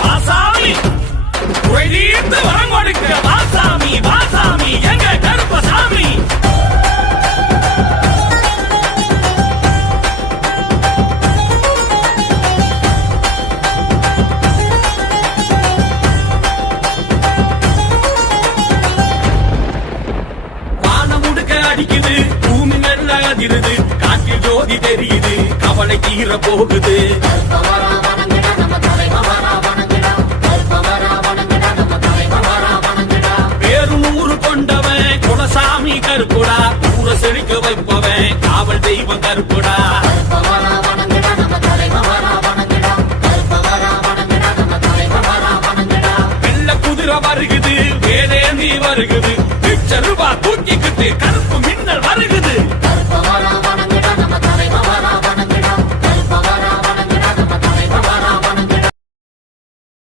வாசாமி குறை தீர்த்து வரம் கொடுக்க வாசாமி வாசாமி எங்க கருப்பசாமி. அடிக்குது பூமி நல்ல அதிருது காற்றில் ஜோதி தெரியுது கவலை தீர போகுது. பேரு நூறு கொண்டவன் குலசாமி கருப்புடா ஊர செழிக்க வைப்பவன் காவல் தெய்வம் கருப்புடா. வெள்ள குதிரை வருகுது வேலேந்தி வருகுது ரூபா